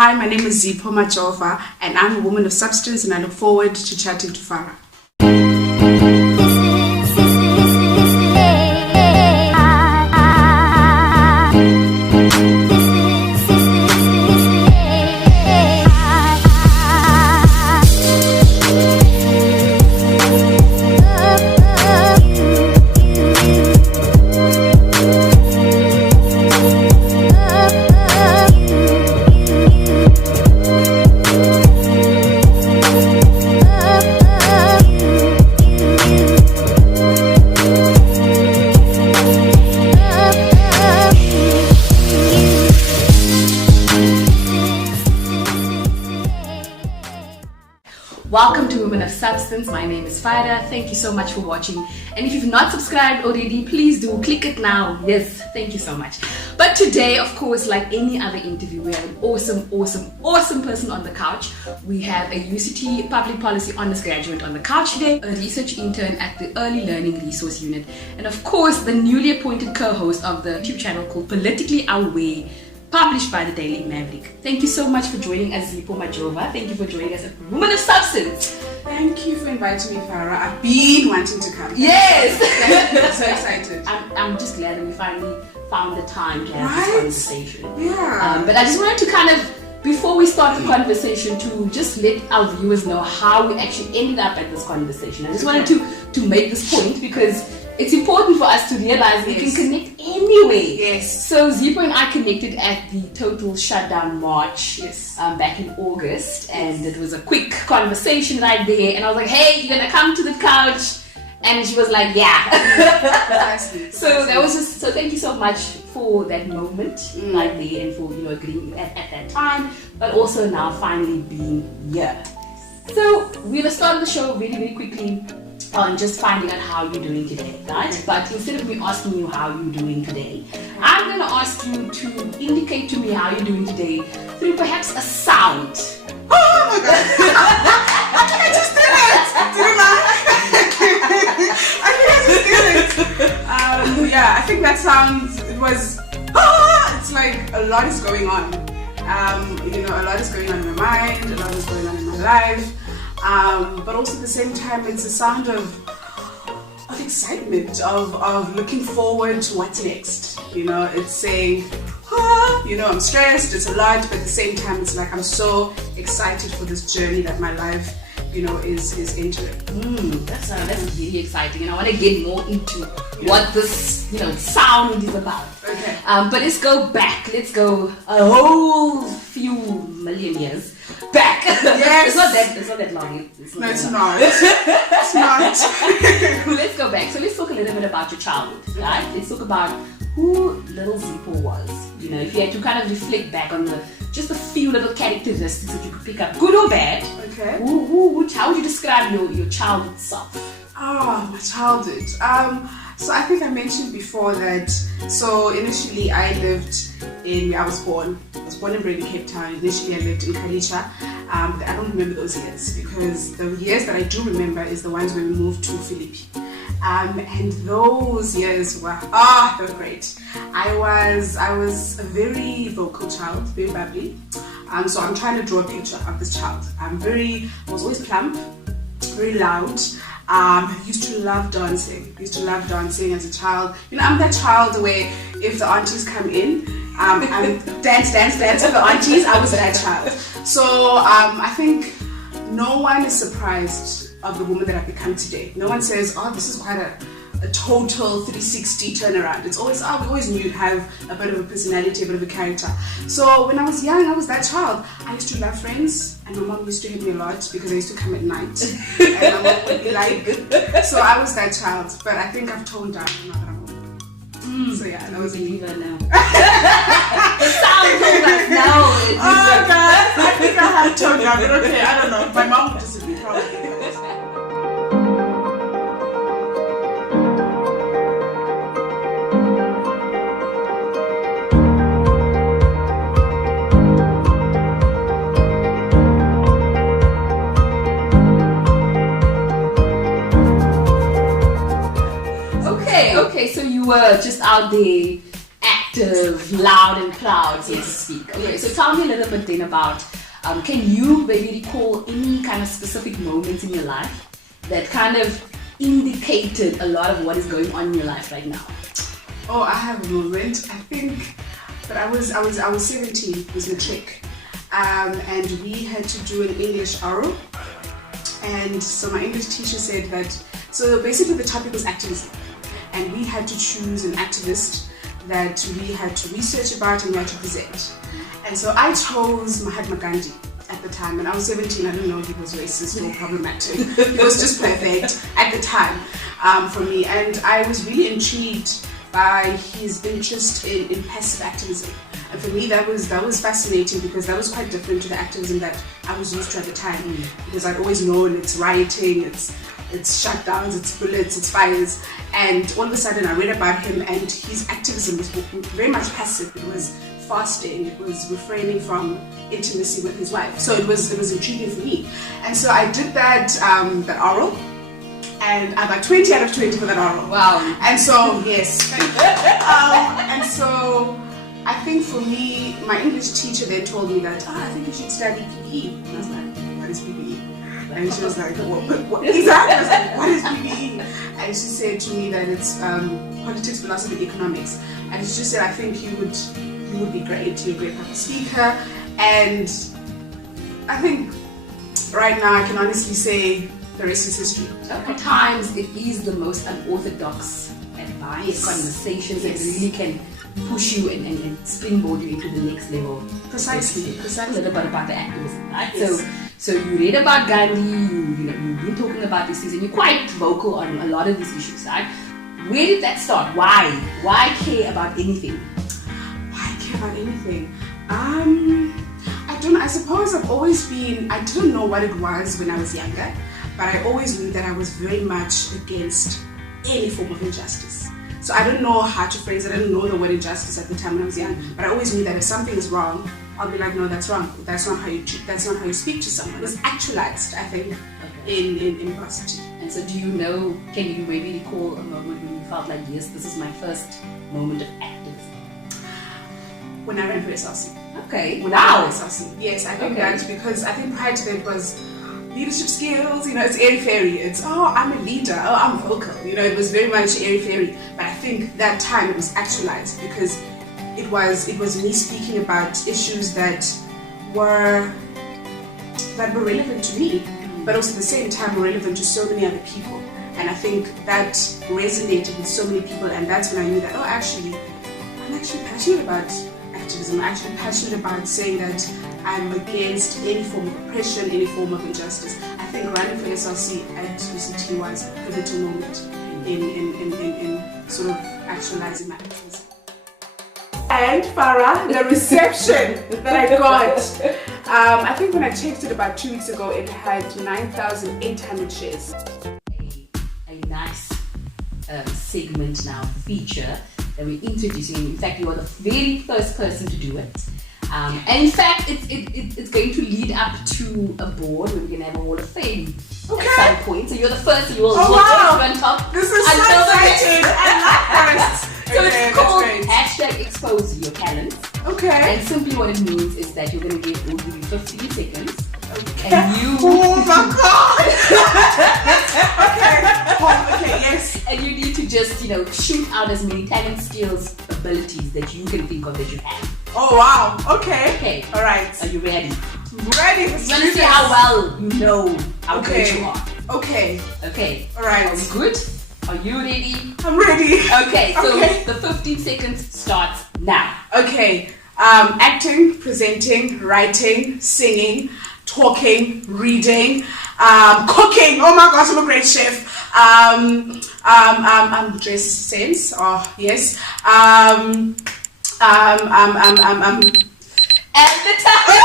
Hi, my name is Zipho Majova, and I'm a woman of substance, and I look forward to chatting to Farah. Welcome to Women of Substance. My name is Farah. Thank you so much for watching. And if you've not subscribed already, please do click it now. Yes, thank you so much. But today, of course, like any other interview, we have an awesome person on the couch. We have a UCT Public Policy Honours graduate on the couch today, a research intern at the Early Learning Resource Unit, and of course, the newly appointed co-host of the YouTube channel called Politically Aware, published by the Daily Maverick. Thank you so much for joining us, Zipho Majova. Thank you for joining us at Women of Substance. Thank you for inviting me, Farah. I've been wanting to come. Yes! I'm so excited. I'm just glad that we finally found the time to have this conversation. Yeah. But I just wanted to kind of, before we start the conversation, to just let our viewers know how we actually ended up at this conversation. I just wanted to make this point because it's important for us to realize we can connect anyway. Yes. So Zipho and I connected at the Total Shutdown March back in August, and it was a quick conversation right there. And I was like, "Hey, you're gonna come to the couch?" And she was like, "Yeah." Precisely. So that was just so. Thank you so much for that moment right there, and for agreeing at that time, but also now finally being here. So we're gonna start the show very quickly on just finding out how you're doing today, right? But instead of me asking you how you're doing today, I'm going to ask you to indicate to me how you're doing today through perhaps a sound. Oh my God! I just did it! Didn't I? I think I just did it. I think that sounds, it's like a lot is going on. A lot is going on in my mind, a lot is going on in my life. But also at the same time, it's a sound of excitement, of looking forward to what's next. It's saying, I'm stressed, it's a lot, but at the same time, it's like I'm so excited for this journey that my life, is entering. That's really exciting, and I want to get more into what this, sound is about. Okay. But let's go back. Let's go a whole few million years back. Yes. It's not that long. It's not. It's not. Let's go back. So let's talk a little bit about your childhood, right? Let's talk about who little Zipho was. If you had to kind of reflect back on just a few little characteristics that you could pick up, good or bad. Okay. How would you describe your childhood self? My childhood. So I think I mentioned before that. So initially I lived in where I was born. I was born and bred in Cape Town. Initially I lived in Khalisha. I don't remember those years because the years that I do remember is the ones when we moved to Philippi. And those years were they were great. I was a very vocal child, very bubbly. So I'm trying to draw a picture of this child. I was always plump, very loud. I used to love dancing. As a child. I'm that child where if the aunties come in, I'm dance with the aunties. I was that child. So I think no one is surprised of the woman that I've become today. No one says, "Oh, this is quite a total 360 turnaround." It's always, we always knew you'd have a bit of a personality, a bit of a character. So when I was young, I was that child. I used to love Friends, and my mom used to hit me a lot because I used to come at night. And my mom would be like, so I was that child. But I think I've toned down now that I'm older. So yeah, that was a believer now. The sound told us now. Oh God, I think I have toned down, but okay, I don't know. My mom would disagree probably. Okay, so you were just out there acting active, loud and proud, so to speak. Okay, so tell me a little bit then about, can you maybe recall any kind of specific moments in your life that kind of indicated a lot of what is going on in your life right now? Oh, I have a moment. I think, but I was 17, was matric, and we had to do an English oral, and so my English teacher said that. So basically, the topic was activism, and we had to choose an activist that we had to research about and we had to present. And so I chose Mahatma Gandhi at the time, and I was 17. I didn't know he was racist or problematic. He was just perfect at the time for me, and I was really intrigued by his interest in passive activism. And for me, that was fascinating, because that was quite different to the activism that I was used to at the time. Because I'd always known it's rioting, it's shutdowns, it's bullets, it's fires, and all of a sudden I read about him, and his activism was very much passive. It was fasting, it was refraining from intimacy with his wife. So it was intriguing for me, and so I did that oral, and I got 20 out of 20 for that oral. Wow! And so yes, and so I think for me, my English teacher then told me that I think you should study PE, and I was like, what is PE? And she was like, what exactly? I was like, what is PPE? And she said to me that it's politics, philosophy, economics. And she just said, I think you would be great. You're a great public speaker. And I think right now I can honestly say the rest is history. At times it is the most unorthodox advice, conversations that really can push you and springboard you into the next level. Precisely. A little bit about the activism, right? Yes. So you read about Gandhi, you've been talking about these things, and you're quite vocal on a lot of these issues, right? Where did that start? Why? Why care about anything? Why care about anything? I don't know. I suppose I've always been, I didn't know what it was when I was younger, but I always knew that I was very much against any form of injustice. So I don't know how to phrase it. I didn't know the word injustice at the time when I was young, but I always knew that if something is wrong, I'll be like, no, that's wrong. That's not how you speak to someone. It was actualized, I think, in varsity. And so, can you maybe recall a moment when you felt like, yes, this is my first moment of activism? When I ran for SRC. Okay. When I ran for SRC. Yes, I think that, because I think prior to that was leadership skills, it's airy-fairy. It's, I'm a leader, I'm vocal. It was very much airy-fairy. But I think that time it was actualized, because it was me speaking about issues that were relevant to me, but also at the same time were relevant to so many other people. And I think that resonated with so many people, and that's when I knew that, I'm actually passionate about activism. I'm actually passionate about saying that I'm against any form of oppression, any form of injustice. I think running for SRC at UCT was a pivotal moment in sort of actualizing my activism. And Farah, the reception that I got, I think when I checked it about 2 weeks ago, it had 9,800 shares. A nice segment now, feature that we're introducing. In fact, you are the very first person to do it. And in fact, it's going to lead up to a board where we're going to have a Hall of Fame at some point. So you're the first, you will on top. This is so exciting! I like this! So it's called #expose your talent. Okay. And simply what it means is that we'll give you 15 seconds. Okay. And you... Oh my God! Okay, yes. And you need to just, shoot out as many talent, skills, abilities that you can think of that you have. Oh wow, okay. Okay. All right. Are you ready? Ready. We're going to see how well you know how good you are. Okay. Okay. All right. Are we good? Are you ready? I'm ready. Okay, so the 15 seconds starts now. Okay. Acting, presenting, writing, singing, talking, reading, cooking. Oh my gosh, I'm a great chef. Dress sense. Oh yes. And the time.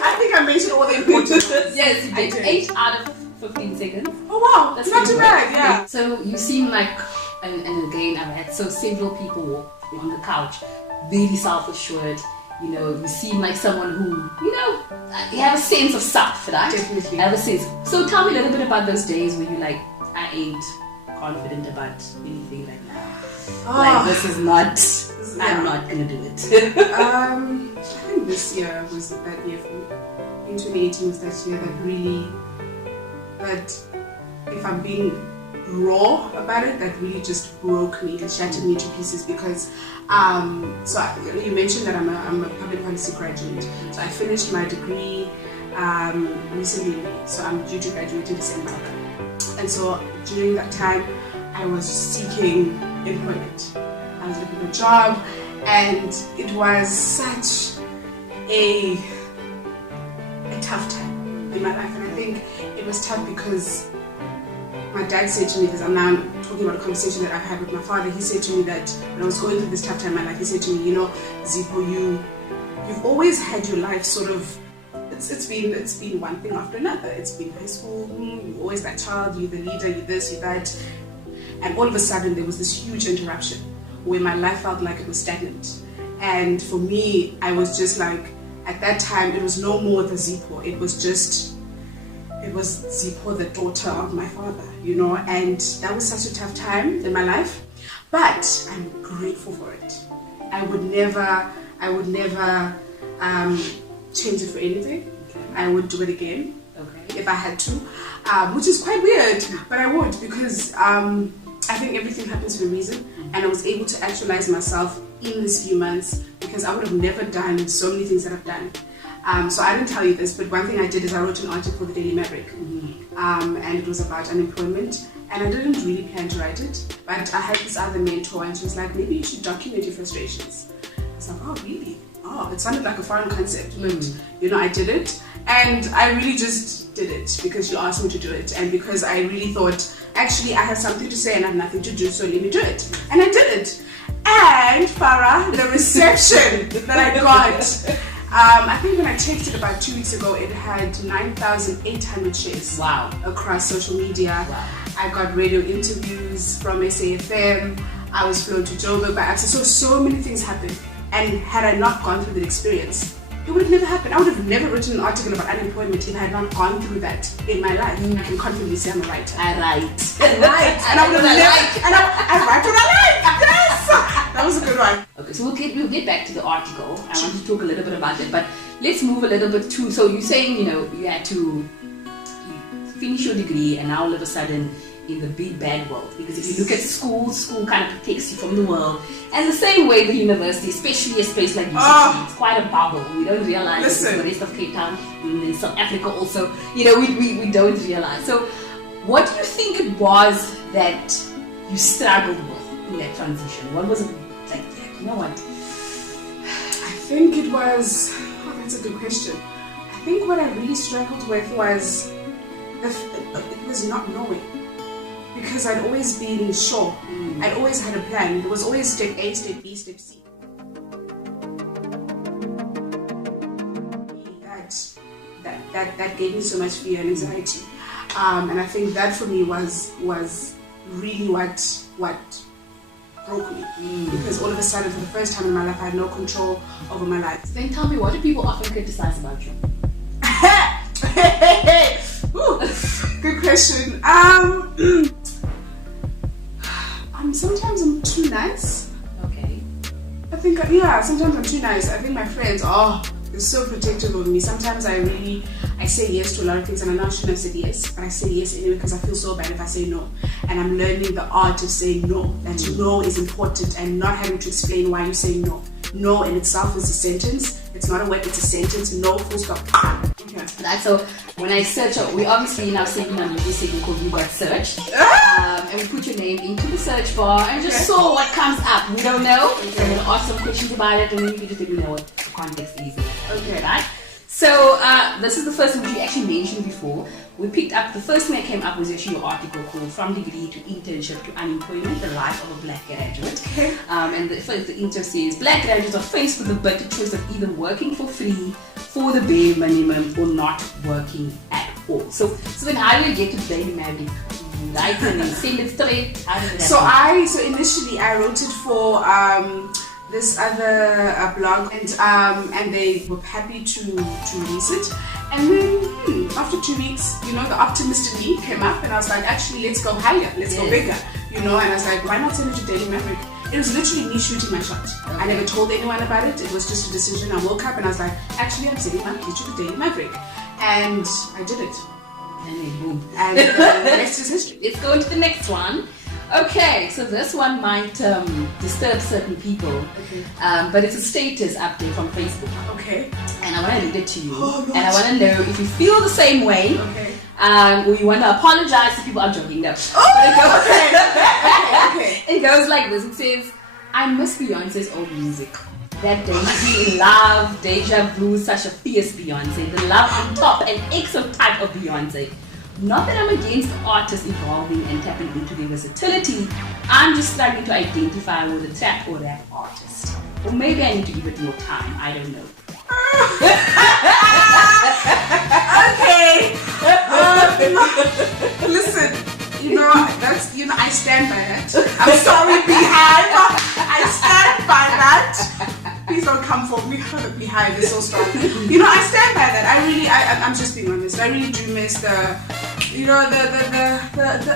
I think I mentioned all the important ones. Yes, you did. 8 out of 15 seconds. Oh wow, that's not too bad. Yeah. So you seem like, and again, I've had several people walk on the couch, really self-assured. You seem like someone who, you have a sense of self, right? Definitely. I have a sense. So tell me a little bit about those days where you're like, I ain't confident about anything like that? Like, this is not, I'm not gonna do it. I think this year was that year for me. In 2018 was that year that really, that if I'm being raw about it, that really just broke me and shattered me to pieces because you mentioned that I'm a public policy graduate. So I finished my degree recently, so I'm due to graduate in December. And so during that time, I was seeking employment. I was looking for a job, and it was such a tough time in my life. And I think it was tough because my dad said to me, because I'm now talking about a conversation that I've had with my father, he said to me that when I was going through this tough time in my life, he said to me, Zipho, you've always had your life sort of, it's been one thing after another. It's been high school, you're always that child, you're the leader, you're this, you're that. And all of a sudden there was this huge interruption where my life felt like it was stagnant. And for me, I was just like, at that time, it was no more the Zipho. It was Zipho, the daughter of my father, and that was such a tough time in my life. But I'm grateful for it. I would never change it for anything. Okay. I would do it again, if I had to, which is quite weird, but I would, because I think everything happens for a reason, and I was able to actualize myself in these few months because I would have never done so many things that I've done. So I didn't tell you this, but one thing I did is I wrote an article for the Daily Maverick, and it was about unemployment, and I didn't really plan to write it, but I had this other mentor, and she was like, maybe you should document your frustrations. I was like, oh really? Oh, it sounded like a foreign concept, but I did it, and I really just did it because you asked me to do it, and because I really thought, actually I have something to say and I have nothing to do, so let me do it, and I did it. And Farah, the reception that I got, I think when I checked it about 2 weeks ago, it had 9,800 shares. Wow. Across social media. Wow. I got radio interviews from SAFM. I was flown to Joburg by access. So many things happened. And had I not gone through the experience, it would have never happened. I would have never written an article about unemployment if I had not gone through that in my life. I can confidently say I'm a writer. I write. And I would have never. And I write what I like. Yes, that was a good one. Okay, so we'll get back to the article. I want to talk a little bit about it, but let's move a little bit to. So you're saying you had to finish your degree, and now all of a sudden in the big bad world, because if you look at school kind of protects you from the world, and the same way the university, especially a space like UCT, it's quite a bubble. We don't realize that in the rest of Cape Town, in South Africa also, we don't realize. So what do you think it was that you struggled with in that transition? What was it like? What? I think it was, that's a good question. I think what I really struggled with was it was not knowing. Because I'd always been sure. I'd always had a plan. It was always step A, step B, step C. That gave me so much fear and anxiety. And I think that for me was really what broke me. Because all of a sudden, for the first time in my life, I had no control over my life. Then tell me, what do people often criticize about you? Good question. Sometimes I'm too nice. Okay. I think, sometimes I'm too nice. I think my friends, they're so protective of me. Sometimes I say yes to a lot of things, and I know I shouldn't have said yes, but I say yes anyway because I feel so bad if I say no. And I'm learning the art of saying no. That no is important, and not having to explain why you say no. No in itself is a sentence. It's not a word, it's a sentence. No, full stop. Okay. That's so. When I search, we obviously now segment on this segment called You Got Searched, and we put your name into the search bar and just saw what comes up. We don't know. So I'm gonna ask some questions about it, and then you can just let me know what the context is. Okay. Right? So this is the first one which you actually mentioned before. We picked up, the first thing that came up was actually your article called From Degree to Internship to Unemployment, the Life of a Black Graduate. Okay. And the intro says, Black graduates are faced with the bitter choice of either working for free, for the bare minimum, or not working at all. So then how do you get to Daily Maverick? Right, and then send it straight? How did that So initially I wrote it for this other blog, and they were happy to release it. And then after 2 weeks, you know, the optimist in me came up, and I was like, actually, let's go higher, let's go bigger, you know. And I was like, why not send it to Daily Maverick? It was literally me shooting my shot. I never told anyone about it. It was just a decision. I woke up and I was like, actually, I'm sending my picture to Daily Maverick, and I did it. And then boom. And the rest is history. Let's go into the next one. Okay, so this one might disturb certain people, but it's a status update from Facebook. Okay. And I want to read it to you. Oh, and I want to know if you feel the same way. Okay. Or you want to apologize to people. I'm joking, no. Oh, okay. It goes like this. It says, I miss Beyonce's old music. That Daisy in Love, Deja Vu, such a fierce Beyonce. The love on top, an excellent type of Beyonce. Not that I'm against artists evolving and tapping into their versatility. I'm just struggling to identify with a trap or rap artist. Or maybe I need to give it more time. I don't know. Okay. Listen, you know, I stand by that. I'm sorry, Beehive. I stand by that. Please don't come for me. The Beehive is so strong. You know, I stand by that. I'm just being honest. I really do miss the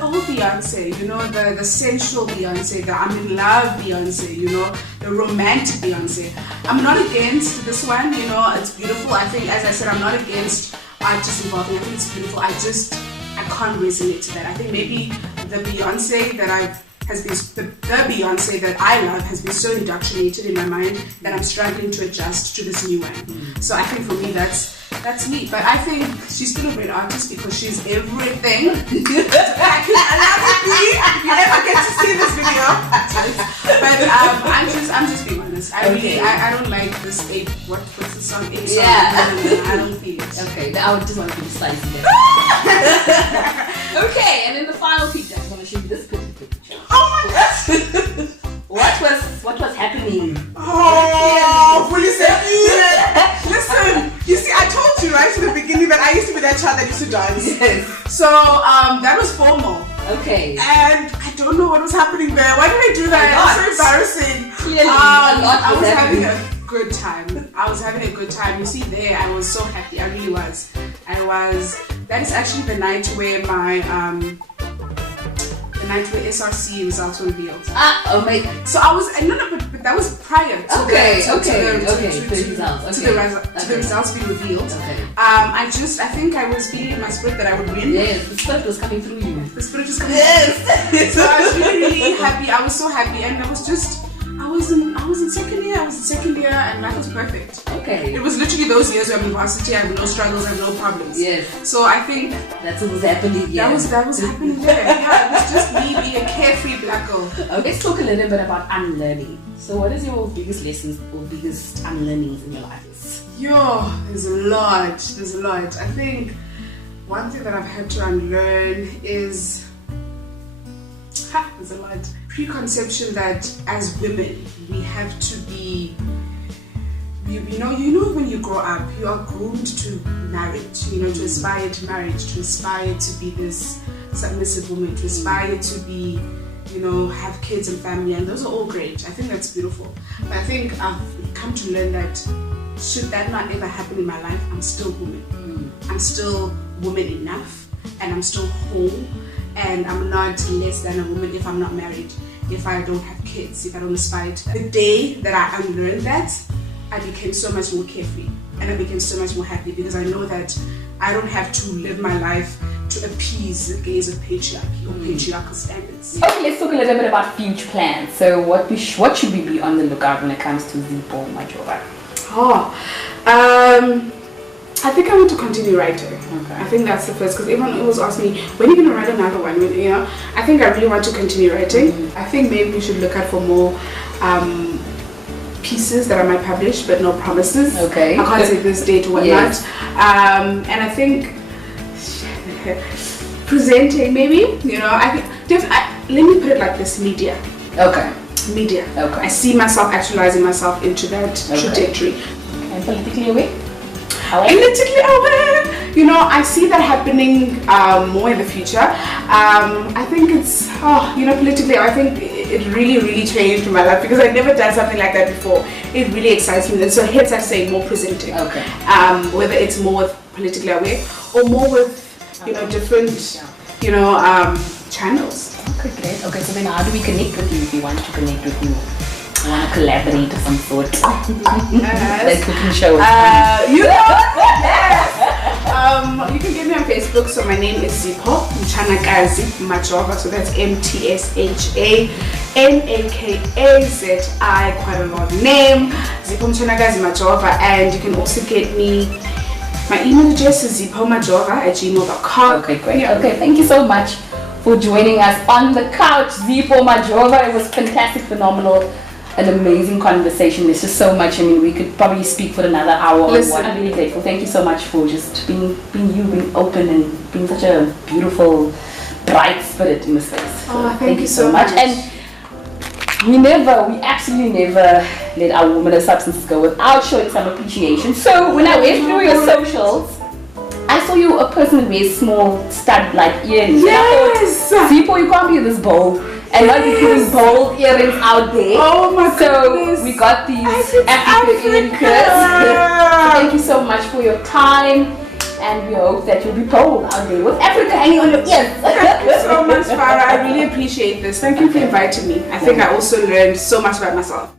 old Beyonce, you know, the sensual Beyonce, the I'm in love Beyonce, you know, the romantic Beyonce. I'm not against this one, you know, it's beautiful. I think, as I said, I'm not against artists involving. I think it's beautiful. I can't resonate to that. I think maybe the Beyonce that the Beyonce that I love has been so indoctrinated in my mind that I'm struggling to adjust to this new one. So I think for me that's me. But I think she's still a great artist because she's everything. I love it. If you ever get to see this video, but I'm just being honest. I don't like this ape. What's the song? Ape song. Yeah. I don't feel it. Okay, I would just want to be sliced there. Okay, and then the final picture. I just want to show you this picture. Oh my gosh! What was happening? Oh, police! Listen, you see, I told you right from the beginning that I used to be that child that used to dance. Yes. So that was formal. Okay. And I don't know what was happening there. Why did I do that? It was so embarrassing. Clearly, I was having a good time. You see, there I was so happy. I really was. That is actually the night where where SRC results were revealed. Oh my! So I was but that was prior to the results being revealed. Okay. I think I was feeling in my spirit that I would win. Yes, the spirit was coming through you. The spirit was coming. Yes. So I was really happy. I was so happy, and I was in second year, and life was perfect. Okay. It was literally those years where I'm in varsity. I have no struggles, I have no problems. Yes. So I think that's what was happening. Yeah. That was happening there. Yeah, it was just me being a carefree black girl. Okay. Let's talk a little bit about unlearning. So, what is your biggest lessons or biggest unlearnings in your life? There's a lot. I think one thing that I've had to unlearn is there's a lot. Preconception that as women we have to be, you know when you grow up you are groomed to marriage, you know, to aspire to marriage, to aspire to be this submissive woman, to aspire to be, you know, have kids and family, and those are all great. I think that's beautiful. But I think I've come to learn that should that not ever happen in my life, I'm still woman. I'm still woman enough, and I'm still whole. And I'm not less than a woman if I'm not married, if I don't have kids, if I don't aspire to that. The day that I unlearned that, I became so much more carefree and I became so much more happy because I know that I don't have to live my life to appease the gaze of patriarchy or patriarchal standards. Okay, let's talk a little bit about future plans. So what should we be on the lookout when it comes to Zipho Majova? I think I want to continue writing. Okay. I think that's the first, because everyone always asks me, when are you going to write another one? You know, I think I really want to continue writing. I think maybe we should look out for more pieces that I might publish, but no promises. Okay. I can't say this date or whatnot. Yes. And I think presenting, maybe, you know, let me put it like this: media. Okay. Media. Okay. I see myself actualizing myself into that trajectory. And politically aware? Politically aware, you know, I see that happening more in the future. I think it's, you know, politically, I think it really changed my life because I'd never done something like that before. It really excites me. And so hence I say more presenting. Okay. Whether it's more with politically aware or more with, different, channels. Okay, great. Okay, so then how do we connect with you if we want to connect with you? I want to collaborate of some sort. Like cooking shows. Yes. You can get me on Facebook. So my name is Zipho Majova. So that's MTSHANAKAZI. Quite a long name. Zipho Majova. And you can also get me. My email address is ziphomajova@gmail.com. Okay, great. Yeah. Okay, thank you so much for joining us on the couch, Zipho Majova. It was fantastic, phenomenal, an amazing conversation. There's just so much. I mean, we could probably speak for another hour. Listen. I'm really grateful. Thank you so much for just being open and being such a beautiful, bright spirit in the space. Oh, thank you so much. And we absolutely never let our women of substance go without showing some appreciation. So when I went through your socials, I saw you a person who wears small stud-like earrings. Yes! And I thought, Zipho, you can't be this bold and not be putting bold earrings out there. Oh my goodness. So we got these African earrings. Thank you so much for your time. And we hope that you'll be bold out there with Africa hanging on your ears. Thank you so much, Farah. I really appreciate this. Thank you for inviting me. I think I also learned so much about myself.